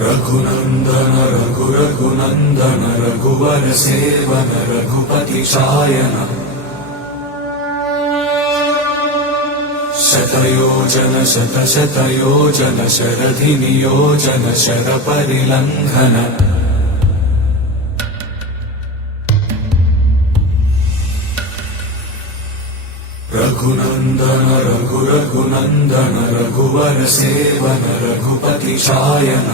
रघुनंदन रघुनंदन रघुवर seven Raghupati चायन शतयोजन शतशतयोजन शरधि नियोजन sir परिलंघन Raghunandan Raghunandan रघुवर seven Raghupati चायन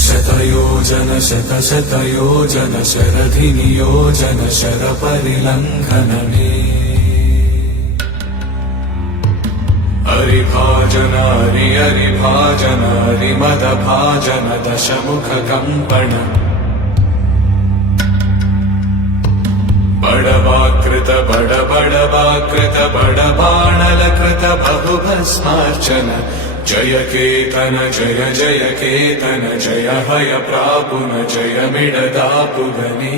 शतयोजन शतशतयोजन शरधि नियोजन sir परिलंघन हरिभाजन हरिभाजन हरिमद भाजन दशमुख कंपन बड़वाकृत बड़वाकृत बड़बाणलकृत बहुभस्मार्चन जय केतन जय जय केतन जय हय प्रापुन जय मिडदापुगनी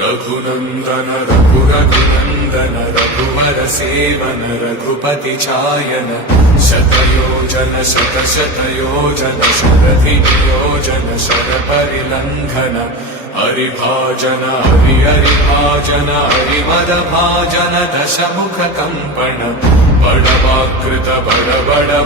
रघुनंदन रघुनंदन रघुवर सेवन रघुपति चायन शतयोजन शतशतयोजन शरधि नियोजन शर परिलंघन हरिभाजन हरिभाजन हरिमद भाजन दशमुख कंपन बड़वाकृत बड़